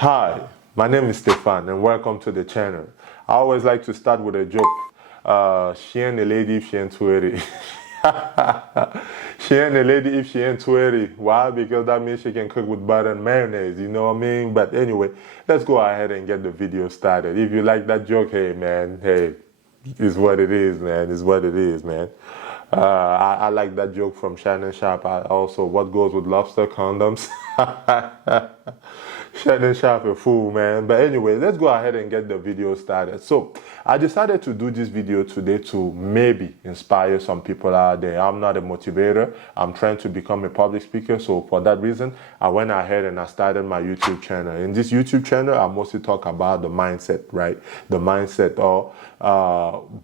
Hi, my name is Stefan and welcome to the channel. I always like to start with a joke. She ain't a lady if she ain't 20. She ain't a lady if she ain't 20. Why? Because that means she can cook with butter and mayonnaise, you know what I mean? But anyway, let's go ahead and get the video started. If you like that joke, hey man, hey, it's what it is, man. It's what it is, man. I like that joke from Shannon Sharp. Also, what goes with lobster condoms? Shannon Sharp a fool, man. But anyway, let's go ahead and get the video started. So I decided to do this video today to maybe inspire some people out there. I'm not a motivator. I'm trying to become a public speaker. So for that reason, I went ahead and I started my YouTube channel. In this YouTube channel, I mostly talk about the mindset, right? The mindset, or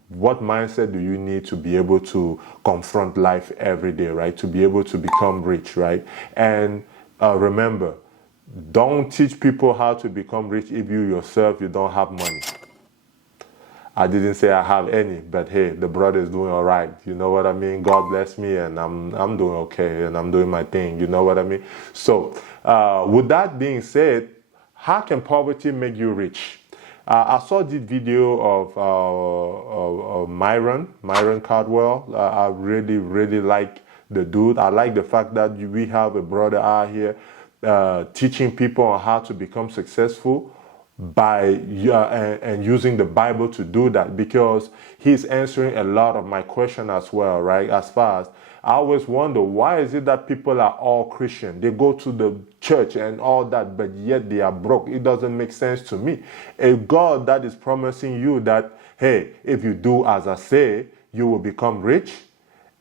what mindset do you need to be able to confront life every day, right? To be able to become rich, right? And remember, don't teach people how to become rich if you yourself, you don't have money. I didn't say I have any, but hey, the brother is doing all right. You know what I mean? God bless me, and I'm doing okay, and I'm doing my thing. You know what I mean? So, with that being said, how can poverty make you rich? I saw this video of Myron Cardwell. I really like the dude. I like the fact that we have a brother out here teaching people on how to become successful by and using the Bible to do that, because he's answering a lot of my question as well, right? As far as I always wonder, why is it that people are all Christian? They go to the church and all that, but yet they are broke. It doesn't make sense to me. A God that is promising you that, hey, if you do as I say, you will become rich,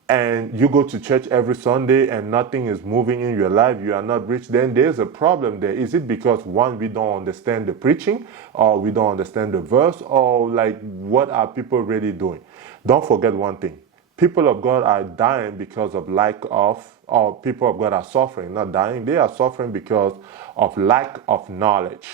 and you go to church every Sunday and nothing is moving in your life, you are not rich, then there's a problem there. Is it because, one, we don't understand the preaching, or we don't understand the verse, or like, what are people really doing? Don't forget one thing. People of God are dying because of lack of, or people of God are suffering, not dying. They are suffering because of lack of knowledge.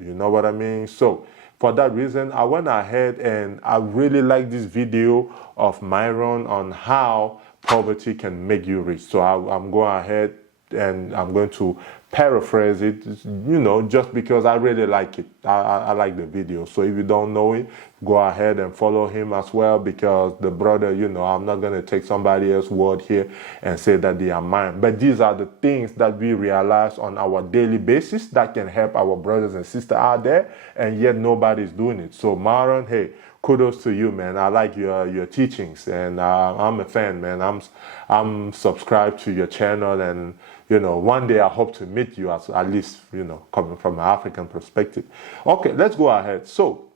You know what I mean? So for that reason, I went ahead and I really like this video of Myron on how poverty can make you rich. So I'm going ahead and I'm going to paraphrase it, you know, just because I really like it. I like the video. So if you don't know it, go ahead and follow him as well, because the brother, you know, I'm not going to take somebody else's word here and say that they are mine. But these are the things that we realize on our daily basis that can help our brothers and sisters out there, and yet nobody's doing it. So Myron, hey, kudos to you, man. I like your teachings, and I'm a fan, man. I'm subscribed to your channel, and you know, one day I hope to meet you, at least, you know, coming from an African perspective. Okay, let's go ahead. So,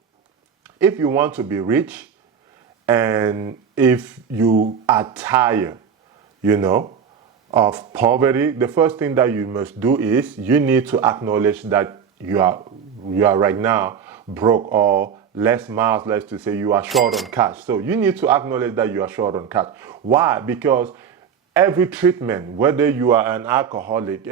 if you want to be rich, and if you are tired, you know, of poverty, the first thing that you must do is you need to acknowledge that you are right now broke, or less miles, let's to say you are short on cash. So you need to acknowledge that you are short on cash. Why? Because every treatment, whether you are an alcoholic,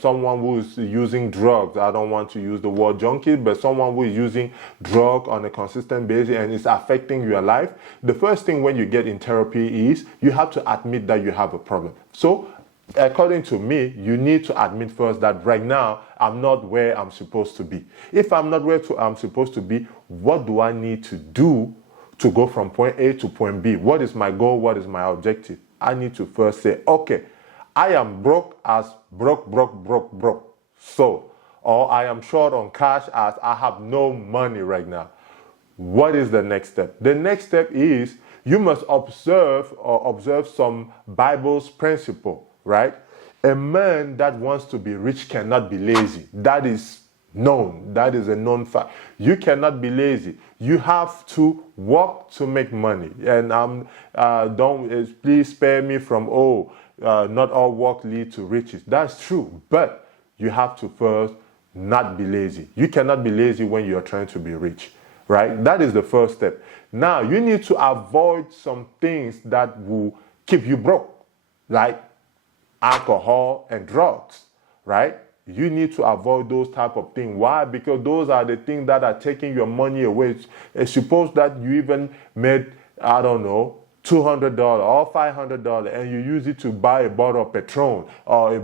someone who is using drugs, I don't want to use the word junkie, but someone who is using drug on a consistent basis and it's affecting your life, the first thing when you get in therapy is you have to admit that you have a problem. So according to me, you need to admit first that right now, I'm not where I'm supposed to be. If I'm not where I'm supposed to be, what do I need to do to go from point A to point B? What is my goal? What is my objective? I need to first say, okay, I am broke as broke. So, or I am short on cash as I have no money right now. What is the next step? The next step is you must observe some Bible's principle, right? A man that wants to be rich cannot be lazy. That is known. That is a known fact. You cannot be lazy. You have to work to make money. And please spare me from, not all work leads to riches. That's true. But you have to first not be lazy. You cannot be lazy when you're trying to be rich, right? That is the first step. Now, you need to avoid some things that will keep you broke, like alcohol and drugs, right? You need to avoid those type of things. Why? Because those are the things that are taking your money away. Suppose that you even made, I don't know, $200 or $500 and you use it to buy a bottle of Patron, or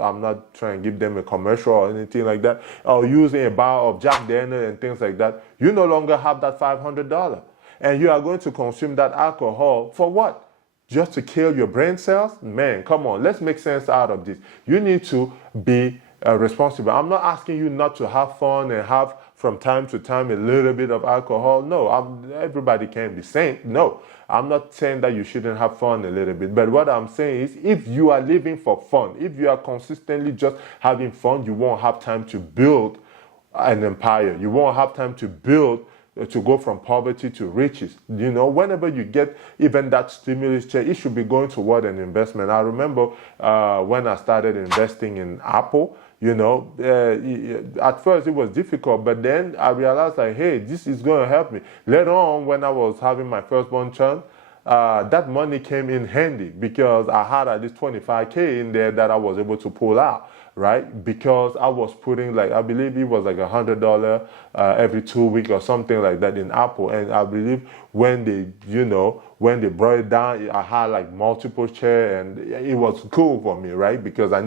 I'm not trying to give them a commercial or anything like that, or using a bar of Jack Daniel and things like that, you no longer have that $500. And you are going to consume that alcohol for what? Just to kill your brain cells? Man, come on, let's make sense out of this. You need to be responsible. I'm not asking you not to have fun and have from time to time a little bit of alcohol. No, everybody can be saint. No, I'm not saying that you shouldn't have fun a little bit. But what I'm saying is, if you are living for fun, if you are consistently just having fun, you won't have time to build an empire. You won't have time to build, to go from poverty to riches. You know, whenever you get even that stimulus check, it should be going toward an investment. I remember when I started investing in Apple, you know, at first it was difficult, but then I realized like, hey, this is going to help me. Later on, when I was having my firstborn child, that money came in handy because I had at least 25K in there that I was able to pull out, right? Because I was putting, like, I believe it was like $100 every 2 weeks or something like that in Apple. And I believe when they, you know, when they brought it down, I had like multiple shares, and it was cool for me, right? Because I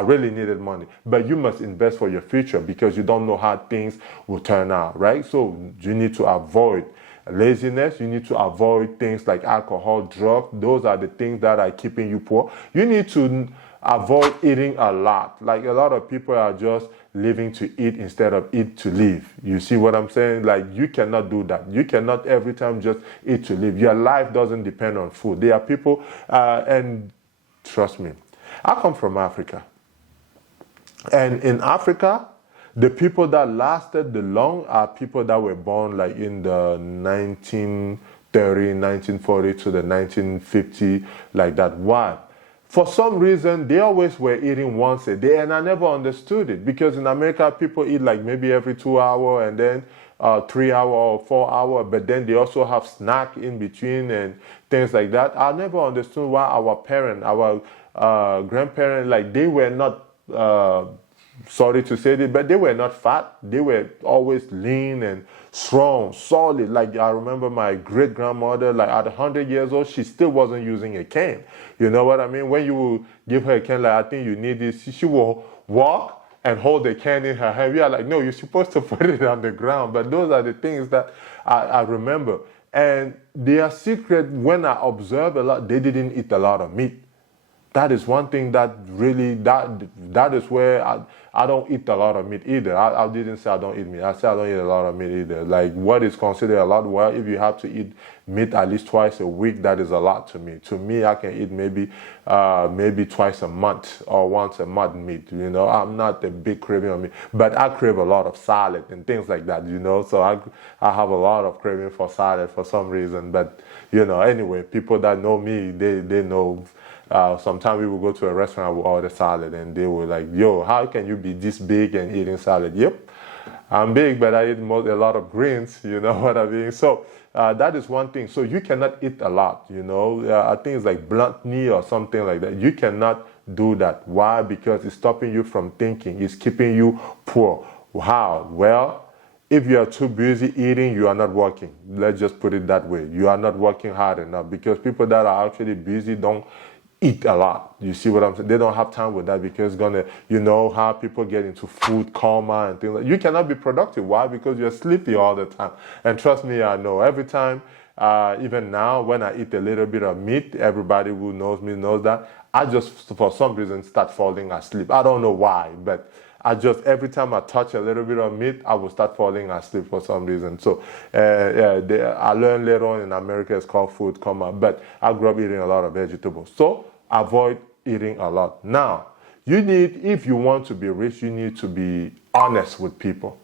really needed money. But you must invest for your future because you don't know how things will turn out, right? So you need to avoid laziness. You need to avoid things like alcohol, drugs. Those are the things that are keeping you poor. You need to avoid eating a lot. Like, a lot of people are just living to eat instead of eat to live. You see what I'm saying? Like, you cannot do that. You cannot every time just eat to live. Your life doesn't depend on food. There are people, and trust me, I come from Africa. And in Africa, the people that lasted the long are people that were born like in the 1930, 1940 to the 1950, like that. Why? For some reason, they always were eating once a day, and I never understood it, because in America, people eat like maybe every 2 hours and then 3 hours or 4 hours, but then they also have snack in between and things like that. I never understood why our parents, our grandparents, like, they were not, sorry to say this, but they were not fat. They were always lean and strong, solid. Like, I remember my great-grandmother, like at 100 years old, she still wasn't using a cane. You know what I mean? When you give her a cane, like, I think you need this, she will walk and hold the can in her hand. We are like, no, you're supposed to put it on the ground. But those are the things that I remember. And their secret, when I observe a lot, they didn't eat a lot of meat. That is one thing that really, that is where I don't eat a lot of meat either. I didn't say I don't eat meat. I said I don't eat a lot of meat either. Like, what is considered a lot? Well, if you have to eat meat at least twice a week, that is a lot to me. To me, I can eat maybe twice a month or once a month meat. You know, I'm not a big craving of meat, but I crave a lot of salad and things like that. You know, so I have a lot of craving for salad for some reason. But you know, anyway, people that know me, they know. Sometimes we will go to a restaurant, we order salad, and they were like, yo, how can you be this big and eating salad? Yep, I'm big, but I eat a lot of greens, you know what I mean? So that is one thing. So you cannot eat a lot, you know. I think it's like gluttony or something like that. You cannot do that. Why? Because it's stopping you from thinking. It's keeping you poor. How? Well, if you are too busy eating, you are not working. Let's just put it that way. You are not working hard enough, because people that are actually busy don't eat a lot. You see what I'm saying? They don't have time with that, because you know how people get into food coma and things like that. You cannot be productive. Why? Because you're sleepy all the time. And trust me, I know. Every time, even now, when I eat a little bit of meat, everybody who knows me knows that I just, for some reason, start falling asleep. I don't know why, but every time I touch a little bit of meat, I will start falling asleep for some reason. So I learned later on in America, it's called food coma, but I grew up eating a lot of vegetables. So avoid eating a lot. Now, if you want to be rich, you need to be honest with people,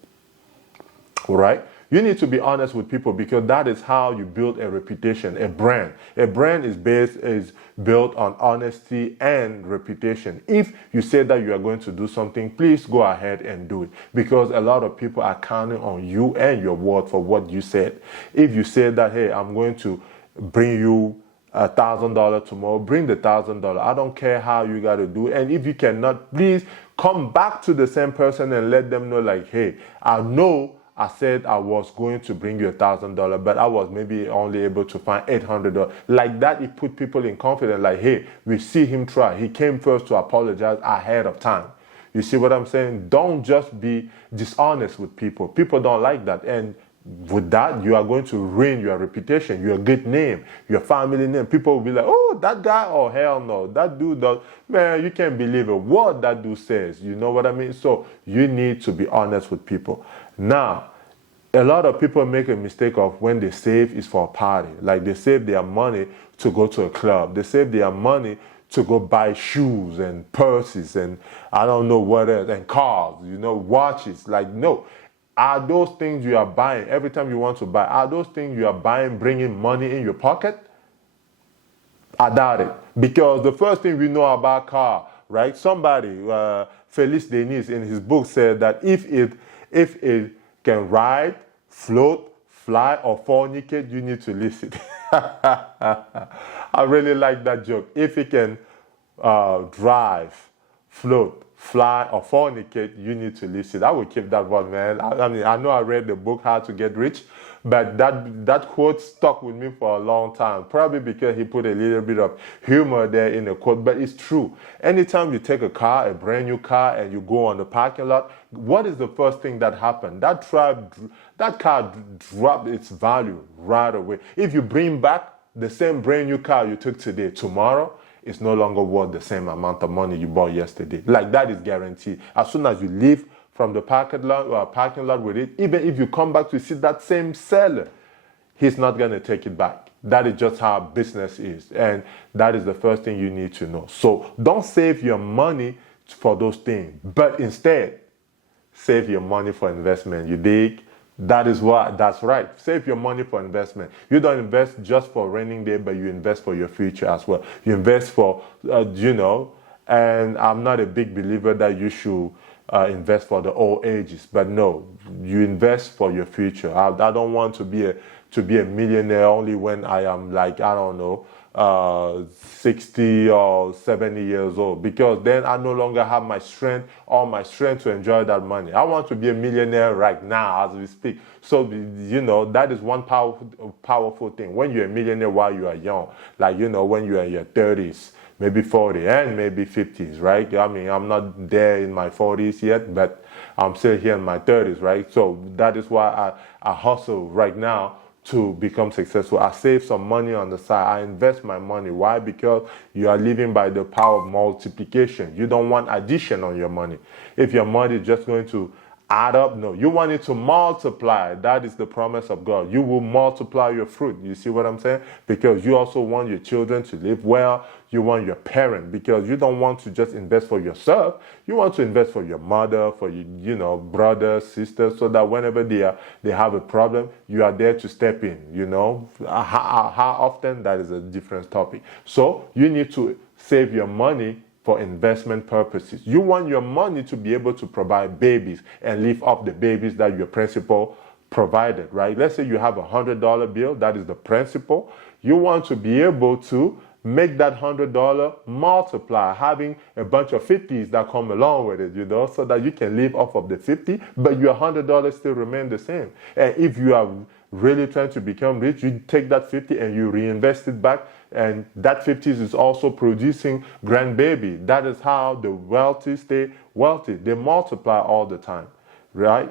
right? You need to be honest with people, because that is how you build a reputation, a brand. A brand is built on honesty and reputation. If you say that you are going to do something, please go ahead and do it, because a lot of people are counting on you and your word for what you said. If you say that, hey, I'm going to bring you $1,000 tomorrow, bring the $1,000. I don't care how you got to do it. And if you cannot, please come back to the same person and let them know, like, hey, I know I said I was going to bring you $1,000, but I was maybe only able to find $800. Like that, it put people in confidence. Like, hey, we see him try. He came first to apologize ahead of time. You see what I'm saying? Don't just be dishonest with people. People don't like that. And with that, you are going to ruin your reputation, your good name, your family name. People will be like, oh, that guy, oh, hell no. That dude does, man, you can't believe a word that dude says. You know what I mean? So you need to be honest with people. Now, a lot of people make a mistake of when they save is for a party. Like they save their money to go to a club. They save their money to go buy shoes and purses and I don't know what else, and cars, watches. Like, no. Are those things you are buying every time you want to buy, are those things you are buying bringing money in your pocket? I doubt it. Because the first thing we know about car, right? Somebody, Felice Denis in his book said that if it can ride, float, fly, or fall naked, you need to list it. I really like that joke. If it can drive, float, fly, or fornicate, you need to list it. I will keep that one, man. I mean, I know I read the book How to Get Rich, but that quote stuck with me for a long time. Probably because he put a little bit of humor there in the quote, but it's true. Anytime you take a car, a brand new car, and you go on the parking lot, what is the first thing that happened? That car dropped its value right away. If you bring back the same brand new car you took today, tomorrow, it's no longer worth the same amount of money you bought yesterday. Like that is guaranteed. As soon as you leave from the parking lot with it, even if you come back to see that same seller, he's not going to take it back. That is just how business is. And that is the first thing you need to know. So don't save your money for those things, but instead save your money for investment. You dig? That's right. Save your money for investment. You don't invest just for raining day, but you invest for your future as well. You invest for, and I'm not a big believer that you should invest for the old ages, but no, you invest for your future. I don't want to be a millionaire only when I am like, I don't know, 60 or 70 years old, because then I no longer have my strength to enjoy that money. I want to be a millionaire right now as we speak. So, that is one powerful thing. When you're a millionaire while you are young, like, when you're in your 30s, maybe 40 and maybe 50s, right? I mean, I'm not there in my 40s yet, but I'm still here in my 30s, right? So that is why I hustle right now to become successful. I save some money on the side. I invest my money. Why? Because you are living by the power of multiplication. You don't want addition on your money. If your money is just going to add up, no, you want it to multiply. That is the promise of God. You will multiply your fruit. You see what I'm saying? Because you also want your children to live well. You want your parent, because you don't want to just invest for yourself. You want to invest for your mother, for your, brothers, sisters, so that whenever they have a problem, you are there to step in. How often, that is a different topic. So you need to save your money for investment purposes. You want your money to be able to provide babies and lift up the babies that your principal provided, right? Let's say you have $100 bill, that is the principal. You want to be able to make that $100 multiply, having a bunch of 50s that come along with it, so that you can live off of the 50, but your $100 still remain the same. And if you are really trying to become rich, you take that 50 and you reinvest it back, and that 50s is also producing grandbaby. That is how the wealthy stay wealthy. They multiply all the time, right?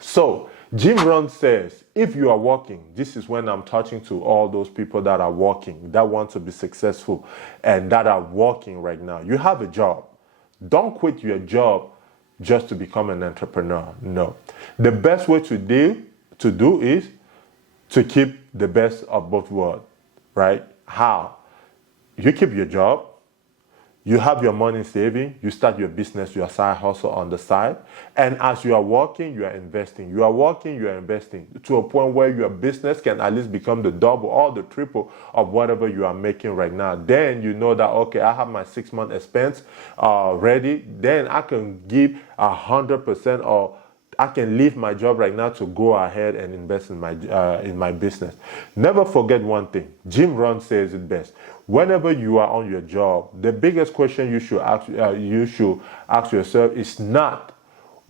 So Jim Rohn says, if you are working, this is when I'm touching to all those people that are working, that want to be successful, and that are working right now. You have a job. Don't quit your job just to become an entrepreneur. No. The best way to do is to keep the best of both worlds, right? How? You keep your job. You have your money saving, you start your business, your side hustle on the side. And as you are working, you are investing. You are working, you are investing to a point where your business can at least become the double or the triple of whatever you are making right now. Then you know that, okay, I have my 6-month expense ready. Then I can give 100%, or I can leave my job right now to go ahead and invest in my business. Never forget one thing. Jim Rohn says it best. Whenever you are on your job, the biggest question you should ask yourself is not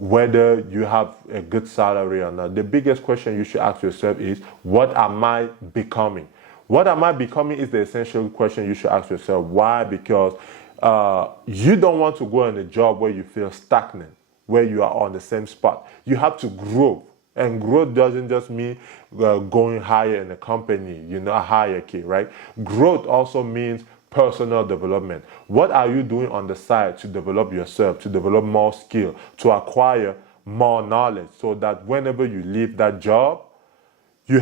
whether you have a good salary or not. The biggest question you should ask yourself is, what am I becoming? What am I becoming is the essential question you should ask yourself. Why? Because you don't want to go in a job where you feel stagnant, where you are on the same spot. You have to grow. And growth doesn't just mean going higher in a company, a hierarchy, right? Growth also means personal development. What are you doing on the side to develop yourself, to develop more skill, to acquire more knowledge, so that whenever you leave that job, you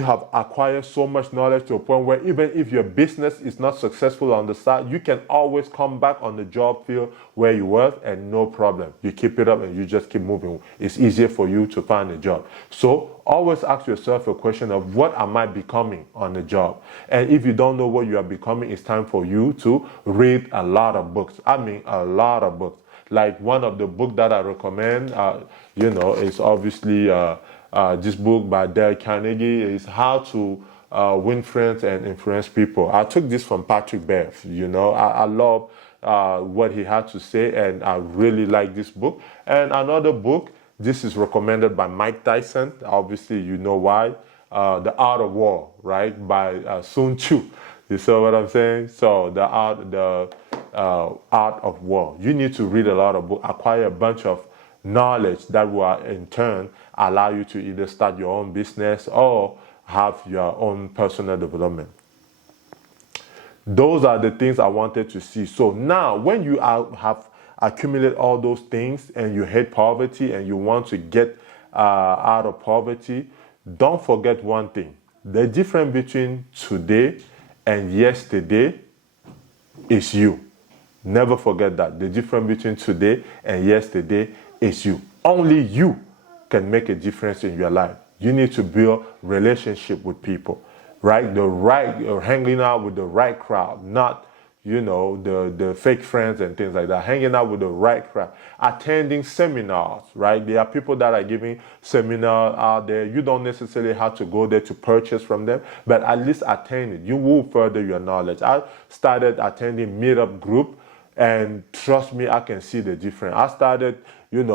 have acquired so much knowledge to a point where even if your business is not successful on the side, you can always come back on the job field where you were and no problem. You keep it up and you just keep moving. It's easier for you to find a job. So always ask yourself a question of, what am I becoming on the job? And if you don't know what you are becoming, it's time for you to read a lot of books. I mean, a lot of books. Like one of the books that I recommend, is obviously this book by Dale Carnegie, is How to Win Friends and Influence People. I took this from Patrick Beff. I love what he had to say, and I really like this book. And another book, this is recommended by Mike Tyson. Obviously, you know why. The Art of War, right, by Sun Tzu. You saw what I'm saying? So the Art of War. You need to read a lot of books, acquire a bunch of knowledge that will in turn allow you to either start your own business or have your own personal development. Those are the things I wanted to see. So now when you have accumulated all those things and you hate poverty and you want to get out of poverty, don't forget one thing. The difference between today and yesterday is you. Never forget that. The difference between today and yesterday is you. Only you can make a difference in your life. You need to build relationship with people, right? Hanging out with the right crowd, not the fake friends and things like that. Hanging out with the right crowd, attending seminars, right? There are people that are giving seminars out there. You don't necessarily have to go there to purchase from them, but at least attend it. You will further your knowledge. I started attending meetup group, and trust me, I can see the difference. I started,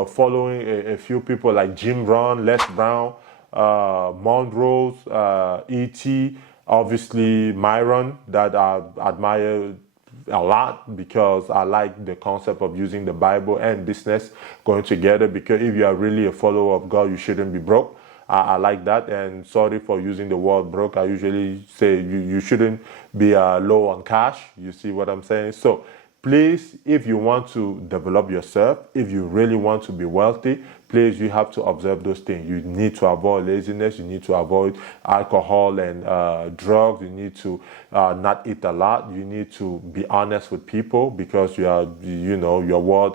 following a few people like Jim Rohn, Les Brown, Montrose, E.T., obviously Myron, that I admire a lot because I like the concept of using the Bible and business going together, because if you are really a follower of God, you shouldn't be broke. I like that, and sorry for using the word broke. I usually say you shouldn't be low on cash. You see what I'm saying? So please, if you want to develop yourself, if you really want to be wealthy, please, you have to observe those things. You need to avoid laziness. You need to avoid alcohol and drugs. You need to not eat a lot. You need to be honest with people, because your word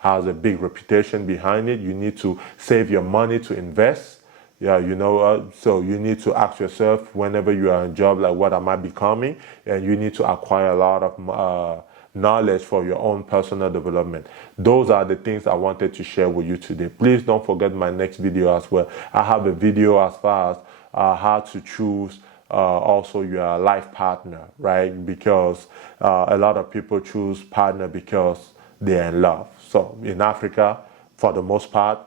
has a big reputation behind it. You need to save your money to invest. So you need to ask yourself whenever you are in a job, like, what am I becoming? And you need to acquire a lot of knowledge for your own personal development. Those are the things I wanted to share with you today. Please don't forget my next video as well. I have a video as far as how to choose also your life partner, right? Because a lot of people choose partner because they're in love. So in Africa, for the most part,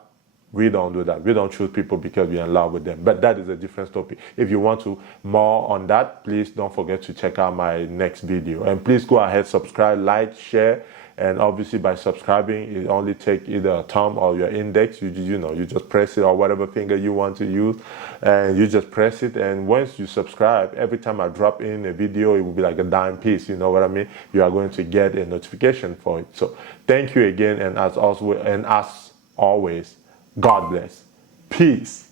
we don't do that. We don't choose people because we're in love with them. But that is a different topic. If you want to more on that, please don't forget to check out my next video. And please go ahead, subscribe, like, share. And obviously by subscribing, it only takes either a thumb or your index. You just press it, or whatever finger you want to use. And you just press it. And once you subscribe, every time I drop in a video, it will be like a dime piece. You know what I mean? You are going to get a notification for it. So thank you again. And as always, God bless. Peace.